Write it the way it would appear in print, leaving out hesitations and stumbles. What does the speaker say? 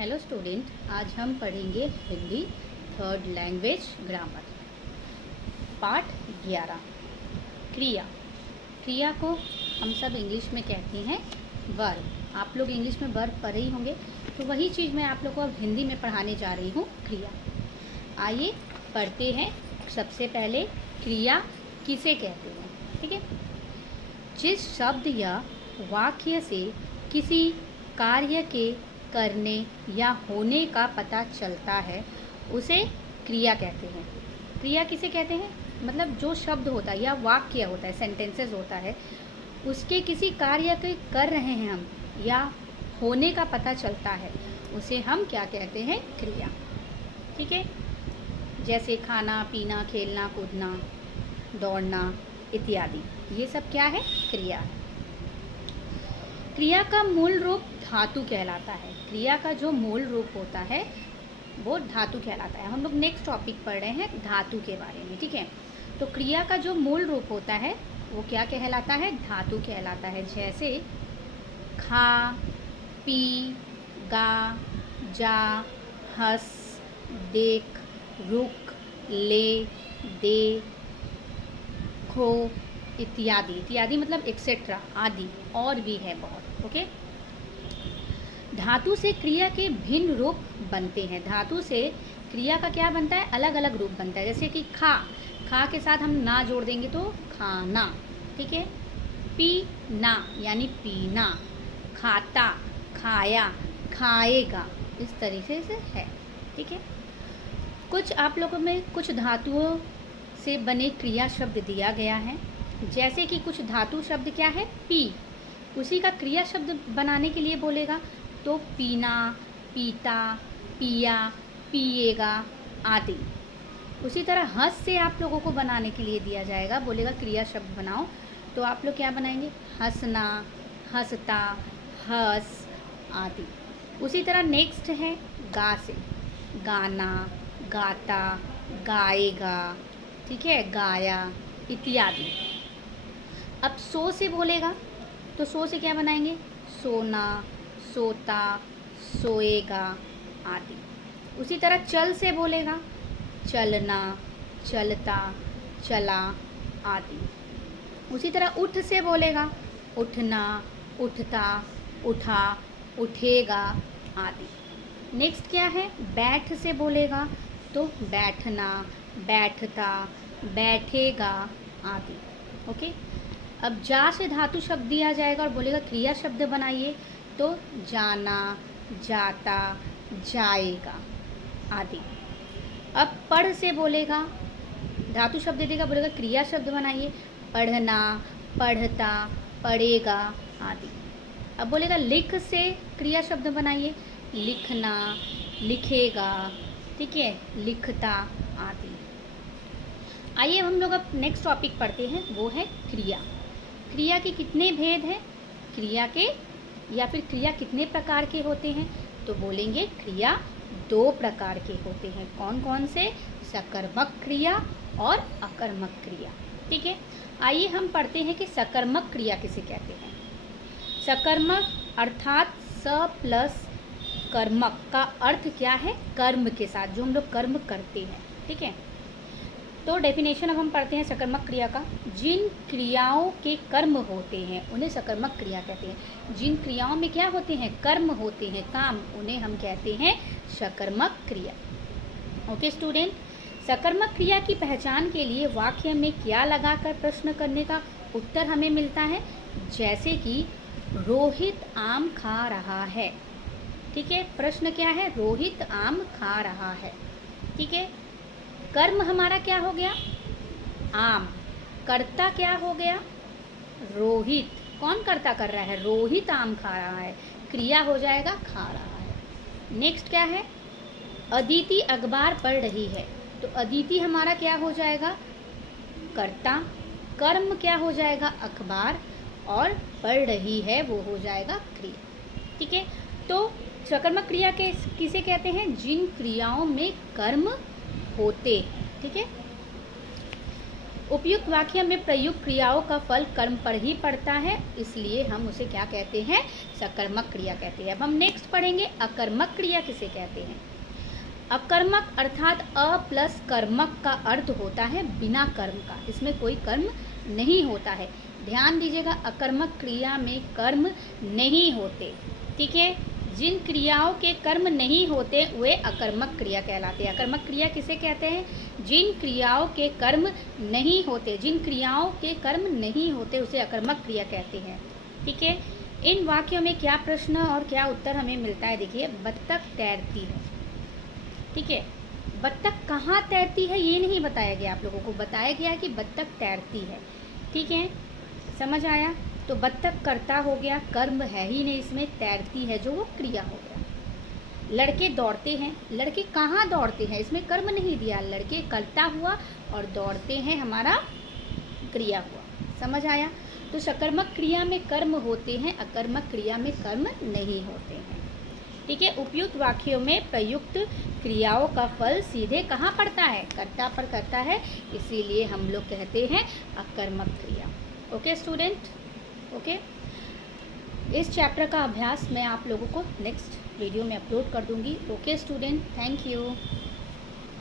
Hello student, आज हम पढ़ेंगे Hindi third language grammar part 11 क्रिया। क्रिया को हम सब इंग्लिश में कहते हैं वर्ब। आप लोग इंग्लिश में वर्ब पढ़े ही होंगे, तो वही चीज़ मैं आप लोग को अब हिंदी में पढ़ाने जा रही हूँ, क्रिया। आइए पढ़ते हैं। सबसे पहले क्रिया किसे कहते हैं, ठीक है। जिस शब्द या वाक्य से किसी कार्य के करने या होने का पता चलता है उसे क्रिया कहते हैं। क्रिया किसे कहते हैं, मतलब जो शब्द होता है या वाक्य होता है, सेंटेंसेस होता है, उसके किसी कार्य के कर रहे हैं हम या होने का पता चलता है, उसे हम क्या कहते हैं, क्रिया, ठीक है। जैसे खाना पीना, खेलना कूदना, दौड़ना इत्यादि, ये सब क्या है, क्रिया है। क्रिया का मूल रूप धातु कहलाता है। क्रिया का जो मूल रूप होता है वो धातु कहलाता है। हम लोग नेक्स्ट टॉपिक पढ़ रहे हैं धातु के बारे में, ठीक है। तो क्रिया का जो मूल रूप होता है वो क्या कहलाता है, धातु कहलाता है। जैसे खा, पी, गा, जा, हंस, देख, रुक, ले, दे, खो इत्यादि। इत्यादि मतलब एक्सेट्रा, आदि, और भी है बहुत, ओके। धातु से क्रिया के भिन्न रूप बनते हैं। धातु से क्रिया का क्या बनता है, अलग अलग रूप बनता है। जैसे कि खा, खा के साथ हम ना जोड़ देंगे तो खाना, ठीक है। पीना यानी पीना, खाता, खाया, खाएगा, इस तरीके से है, ठीक है। कुछ आप लोगों में कुछ धातुओं से बने क्रिया शब्द दिया गया है। जैसे कि कुछ धातु शब्द क्या है, पी, उसी का क्रिया शब्द बनाने के लिए बोलेगा तो पीना, पीता, पिया, पिएगा आदि। उसी तरह हंस से आप लोगों को बनाने के लिए दिया जाएगा, बोलेगा क्रिया शब्द बनाओ, तो आप लोग क्या बनाएंगे, हंसना, हंसता, हंस आदि। उसी तरह नेक्स्ट है गा से, गाना, गाता, गाएगा, ठीक है, गाया इत्यादि। अब सो से बोलेगा तो सो से क्या बनाएंगे, सोना, सोता, सोएगा आदि। उसी तरह चल से बोलेगा चलना, चलता, चला आदि। उसी तरह उठ से बोलेगा उठना, उठता, उठा, उठेगा आदि। नेक्स्ट क्या है, बैठ से बोलेगा तो बैठना, बैठता, बैठेगा आदि, ओके। अब जा से धातु शब्द दिया जाएगा और बोलेगा क्रिया शब्द बनाइए तो जाना, जाता, जाएगा आदि। अब पढ़ से बोलेगा, धातु शब्द देगा, बोलेगा क्रिया शब्द बनाइए, पढ़ना, पढ़ता, पढ़ेगा आदि। अब बोलेगा लिख से क्रिया शब्द बनाइए, लिखना, लिखेगा, ठीक है, लिखता आदि। आइए हम लोग अब नेक्स्ट टॉपिक पढ़ते हैं, वो है क्रिया। क्रिया के कितने भेद हैं, क्रिया के या फिर क्रिया कितने प्रकार के होते हैं, तो बोलेंगे क्रिया 2 प्रकार के होते हैं। कौन कौन से, सकर्मक क्रिया और अकर्मक क्रिया, ठीक है। आइए हम पढ़ते हैं कि सकर्मक क्रिया किसे कहते हैं। सकर्मक अर्थात स प्लस कर्मक का अर्थ क्या है, कर्म के साथ, जो हम लोग कर्म करते हैं, ठीक है। तो डेफिनेशन अब हम पढ़ते हैं सकर्मक क्रिया का। जिन क्रियाओं के कर्म होते हैं उन्हें सकर्मक क्रिया कहते हैं। जिन क्रियाओं में क्या होते हैं, कर्म होते हैं, काम, उन्हें हम कहते हैं सकर्मक क्रिया, ओके स्टूडेंट। सकर्मक क्रिया की पहचान के लिए वाक्य में क्या लगाकर प्रश्न करने का उत्तर हमें मिलता है। जैसे कि रोहित आम खा रहा है, ठीक है। प्रश्न क्या है, रोहित आम खा रहा है, ठीक है। कर्म हमारा क्या हो गया, आम। कर्ता क्या हो गया, रोहित। कौन कर्ता कर रहा है, रोहित आम खा रहा है, क्रिया हो जाएगा खा रहा है। नेक्स्ट क्या है, अदिति अखबार पढ़ रही है, तो अदिति हमारा क्या हो जाएगा, कर्ता। कर्म क्या हो जाएगा, अखबार, और पढ़ रही है वो हो जाएगा क्रिया, ठीक है। तो सकर्मक क्रिया के किसे कहते हैं, जिन क्रियाओं में कर्म होते हैं, ठीक है। उपयुक्त वाक्य में प्रयुक्त क्रियाओं का फल कर्म पर ही पड़ता है, इसलिए हम उसे क्या कहते हैं, सकर्मक क्रिया कहते हैं। अब हम नेक्स्ट पढ़ेंगे अकर्मक क्रिया किसे कहते हैं। अकर्मक अर्थात अ प्लस कर्मक का अर्थ होता है बिना कर्म का, इसमें कोई कर्म नहीं होता है। ध्यान दीजिएगा, अकर्मक क्रिया में कर्म नहीं होते, ठीक है। जिन क्रियाओं के कर्म नहीं होते वे अकर्मक क्रिया कहलाते हैं। अकर्मक क्रिया किसे कहते हैं, जिन क्रियाओं के कर्म नहीं होते, जिन क्रियाओं के कर्म नहीं होते उसे अकर्मक क्रिया कहते हैं, ठीक है। इन वाक्यों में क्या प्रश्न और क्या उत्तर हमें मिलता है, देखिए। बत्तख तैरती है, ठीक है। बत्तख कहाँ तैरती है ये नहीं बताया गया, आप लोगों को बताया गया कि बत्तख तैरती है, ठीक है। समझ आया। तो बत्तख कर्ता हो गया, कर्म है ही नहीं इसमें, तैरती है जो वो क्रिया हो गया। लड़के दौड़ते हैं, लड़के कहाँ दौड़ते हैं, इसमें कर्म नहीं दिया, लड़के कर्ता हुआ और दौड़ते हैं हमारा क्रिया हुआ। समझ आया। तो सकर्मक क्रिया में कर्म होते हैं, अकर्मक क्रिया में कर्म नहीं होते हैं, ठीक है। उपयुक्त वाक्यों में प्रयुक्त क्रियाओं का फल सीधे कहाँ पड़ता है, कर्ता पर करता है, इसीलिए हम लोग कहते हैं अकर्मक क्रिया। Okay student, okay. इस चैप्टर का अभ्यास मैं आप लोगों को नेक्स्ट वीडियो में अपलोड कर दूंगी। Okay student, thank you.